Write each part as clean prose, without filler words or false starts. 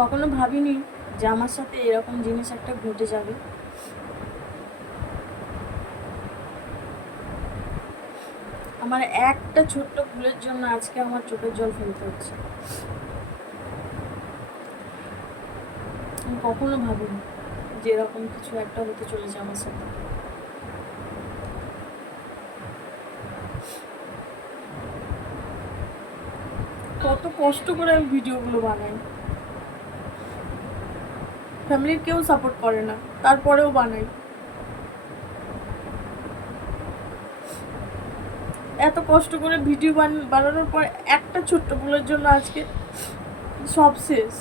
কখনো ভাবিনি যে আমার সাথে এরকম জিনিস একটা ঘটে যাবে। আমার একটা ছোট্ট ভুলের জন্য আজকে আমার চোখের জল ফেলতে হচ্ছে। আমি কখনো ভাবিনি যে এরকম কিছু একটা হতে চলেছে আমার সাথে। কত কষ্ট করে আমি ভিডিওগুলো বানাই, ফ্যামিলির কেউ সাপোর্ট করে না, তারপরেও বানাই। এত কষ্ট করে ভিডিও বানানোর পর একটা ছোট্ট ভুলের জন্য আজকে সব শেষ।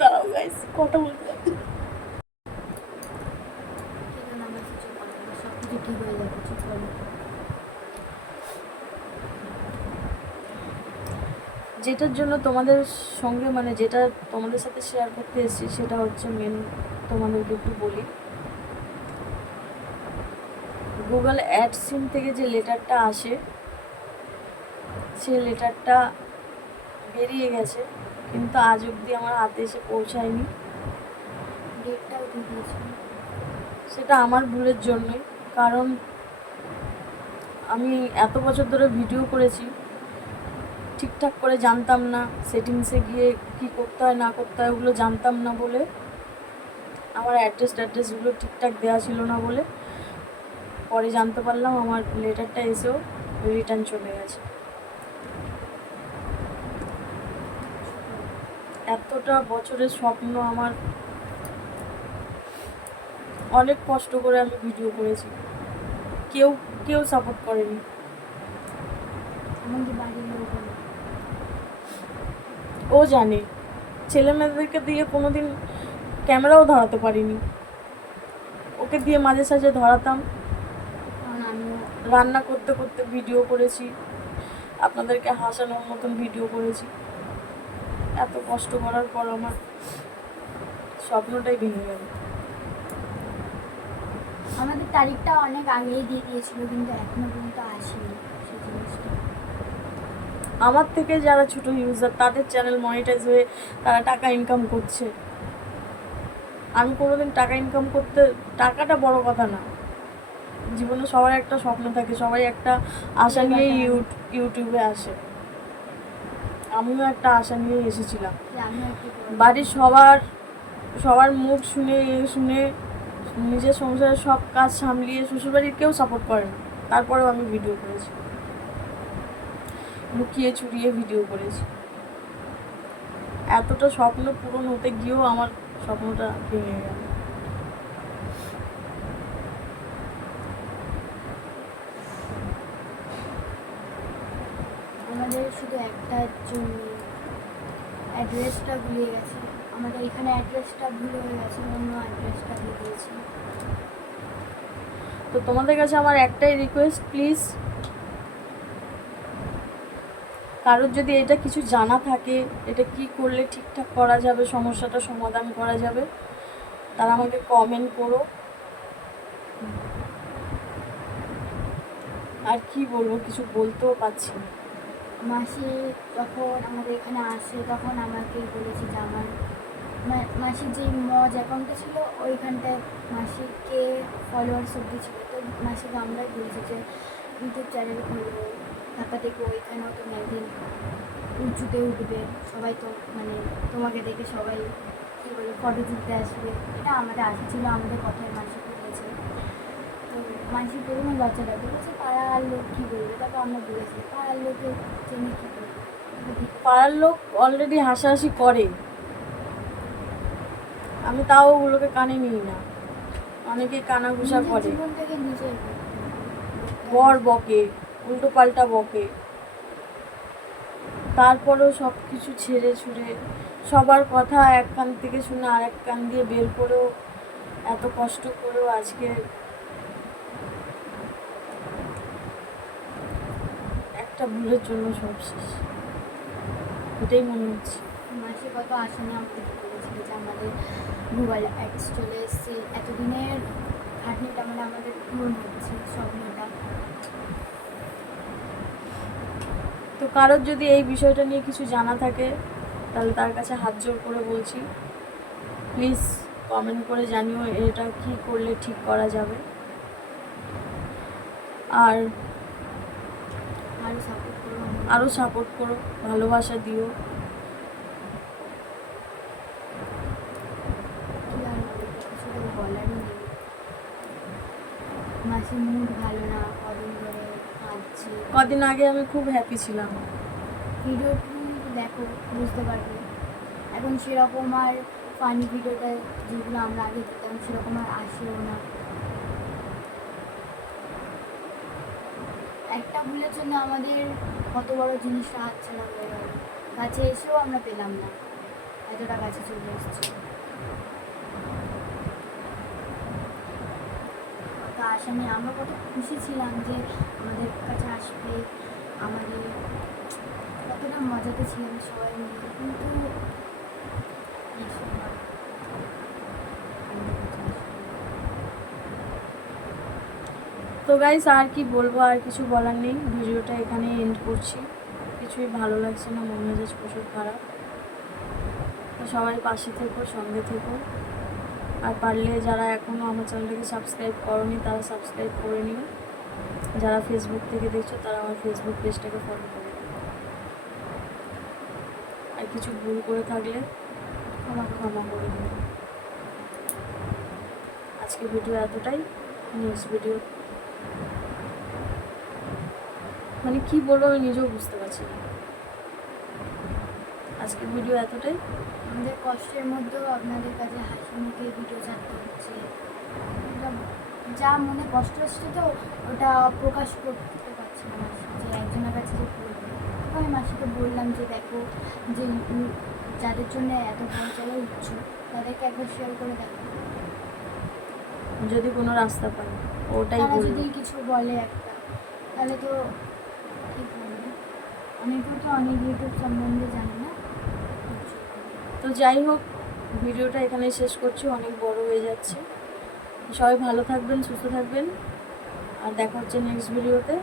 দাঁড়াও গাইস, কথা বলতে যাচ্ছি। সবকিছু ঠিক হয়ে যাবে, ঠিক হবে। যেটার জন্য তোমাদের সঙ্গে মানে যেটা তোমাদের সাথে শেয়ার করতে এসেছি সেটা হচ্ছে মেন, তোমাদেরকে একটু বলি। গুগল অ্যাডসিন থেকে যে লেটারটা আসে, সেই লেটারটা বেরিয়ে গেছে, কিন্তু আজ অবধি আমার হাতে এসে পৌঁছায়নি। ডেটটাও দিয়ে দিয়েছি। সেটা আমার ভুলের জন্যই, কারণ আমি এত বছর ধরে ভিডিও করেছি, ঠিকঠাক করে জানতাম না সেটিংসে গিয়ে কি করতে হয় না করতে হয়, ওগুলো জানতাম না বলে, আমার অ্যাড্রেসগুলো ঠিকঠাক দেওয়া ছিল না বলে পরে জানতে পারলাম আমার লেটারটা এসেও রিটার্ন চলে গেছে। এতটা বছরের স্বপ্ন আমার, অনেক কষ্ট করে আমি ভিডিও করেছি, কেউ কেউ সাপোর্ট করেনি। আমাদের বাড়ির লোক ও জানে, ছেলে মেয়েদেরকে দিয়ে কোনোদিন ক্যামেরাও ধরাতে পারিনি, ওকে দিয়ে মাঝে সাঝে ধরাতাম। কারণ আমিও রান্না করতে করতে ভিডিও করেছি, আপনাদেরকে হাসানোর মতন ভিডিও করেছি। এত কষ্ট করার পর আমার স্বপ্নটাই ভেঙে গেল। আমাদের তারিখটা অনেক আগেই দিয়ে দিয়েছিল, কিন্তু এখনো পর্যন্ত আসেনি সেই জিনিসটা। আমার থেকে যারা ছোট ইউজার, তাদের চ্যানেল মনিটাইজ হয়ে তারা টাকা ইনকাম করছে। আমি কোনোদিন টাকা ইনকাম করতে, টাকাটা বড় কথা না, জীবনে সবার একটা স্বপ্ন থাকে, সবাই একটা আশা নিয়ে ইউটিউবে আসে। আমিও একটা আশা নিয়ে এসেছিলাম। বাড়ির সবার মুখ শুনে নিজের সংসারের সব কাজ সামলিয়ে, শ্বশুরবাড়ির কেউ সাপোর্ট করে না, তারপরেও আমি ভিডিও করেছি, লুকিয়ে চুরিয়ে ভিডিও করেছি। এতটা স্বপ্ন পূরণ হতে গিয়েও আমার স্বপ্নটা ভেঙে গেল। আমাদের শুধু একটা অ্যাড্রেসটা ভুলে গেছে, আমাদের এখানে অ্যাড্রেসটা ভুল হয়ে গেছে, অন্য অ্যাড্রেসটা দিয়ে দিয়েছি। তো তোমাদের কাছে আমার একটাই রিকোয়েস্ট, প্লিজ কারোর যদি এটা কিছু জানা থাকে, এটা কি করলে ঠিকঠাক করা যাবে, সমস্যাটা সমাধান করা যাবে, তারা আমাকে কমেন্ট করো। আর কি বলবো, কিছু বলতেও পারছি না। মাসি যখন আমাদের এখানে আসে তখন আমাকে বলেছে যে আমার মাসির যে মজ অ্যাকাউন্টটা ছিল ওইখানটায় মাসিকে ফলোয়ার্স অব্দি ছিল, তো মাসিকে আমরাই বলেছি যে ইউটিউব চ্যানেল খুলবো, তারপর দেখবো ওইখানেও তো একদিন উঁচুতে উঠবে, সবাই তো মানে তোমাকে দেখে সবাই কী বলে ফটো তুলতে আসবে, এটা আমাদের আশা ছিল, আমাদের কথায় মাসি বলেছে। তো মাসি প্রথমে লজ্জা লাগে, বলছে পাড়ার লোক কী বলবে, তারপর আমরা বলেছি পাড়ার লোকে জেনে কী করবে, পাড়ার লোক অলরেডি হাসাহাসি করে, আমি তাও ওগুলোকে কানে নিই না। অনেকেই কানাঘুষা করে, জীবন থেকে নিজের বর বকে, উল্টো পাল্টা বকে, তারপরেও সব কিছু ছেড়ে ছুড়ে সবার কথা এক কান থেকে শুনে আর এক কান দিয়ে বের করেও, এত কষ্ট করেও আজকে একটা ভুলের জন্য সব শেষ, এটাই মনে হচ্ছে। মাসে কত আসনে আমাদের বলেছিল যে আমাদের গুগল অ্যাডস চলে এসছে, এতদিনের খাটনিটা মানে আমাদের পূরণ হচ্ছে স্বপ্নটা। তো কারোর যদি এই বিষয়টা নিয়ে কিছু জানা থাকে তাহলে তার কাছে হাত জোর করে বলছি, প্লিজ কমেন্ট করে জানিও এটা কি করলে ঠিক করা যাবে। আর আরও সাপোর্ট করো, আরও সাপোর্ট করো, ভালোবাসা দিও। কি আর বলবো, কিছু তো বলারই নেই। মাসির মুড ভালো না, কদিন ধরে কাঁদছে। কদিন আগে আমি খুব হ্যাপি ছিলাম। ভিডিও দেখো বুঝতে পারবে। এখন সেরকম আর ফানি ভিডিওটা যেগুলো আমরা আগে দিতাম সেরকম আর আসেও না। একটা ভুলের জন্য আমাদের কত বড় জিনিসটা হাতছাড়া হয়ে গেল, কাছে এসেও আমরা পেলাম না, এতটা কাছে চলে এসেছি। কত আশা নিয়ে আমরা কত খুশি ছিলাম যে আমাদের কাছে আসবে, আমাদের কতটা মজাতে ছিলাম সবাই মিলে, কিন্তু এই সময় আমাদের কাছে আসবে না। তো গাইস আর কি বলবো, আর কিছু বলার নেই, ভিডিওটা এখানে এন্ড করছি। কিছুই ভালো লাগছে না, মন মেজাজ প্রচুর খারাপ। তো সবাই পাশে থেকো, সঙ্গে থেকো। আর পারলে যারা এখনও আমার চ্যানেলটাকে সাবস্ক্রাইব করোনি তারা সাবস্ক্রাইব করে নিও। যারা ফেসবুক থেকে দেখছো তারা আমার ফেসবুক পেজটাকে ফলো করে দিও। আর কিছু ভুল করে থাকলে ক্ষমা করে দিও। আজকে ভিডিও এতটাই। নেক্সট ভিডিও মানে কি বলবো আমি নিজেও বুঝতে পারছি না। আজকের ভিডিও এতটাই। আমাদের কষ্টের মধ্যেও আপনাদের কাছে হাসি মুখে ভিডিও ছাড়তে হচ্ছে। এটা যা মনে কষ্ট হচ্ছে তো ওটা প্রকাশ করতে পারছি না মাসি, যে একজনের কাছে যে বলবো। তো আমি মাসিকে বললাম যে দেখো, যে যাদের জন্য এত ভালো চলা ইচ্ছুক তাদেরকে একবার শেয়ার করে দেখো, যদি কোনো রাস্তা পাই ওটাই তারা বলবো। যদি কিছু বলে একটা, তাহলে তো ঠিক বলবো। অনেকেও তো অনেক ইউটিউব সম্বন্ধে জানে না। তো যাই হোক, ভিডিওটা এখানে শেষ করছি, অনেক বড় হয়ে যাচ্ছে। সবাই ভালো থাকবেন, সুস্থ থাকবেন, আর দেখা হচ্ছে নেক্সট ভিডিওতে।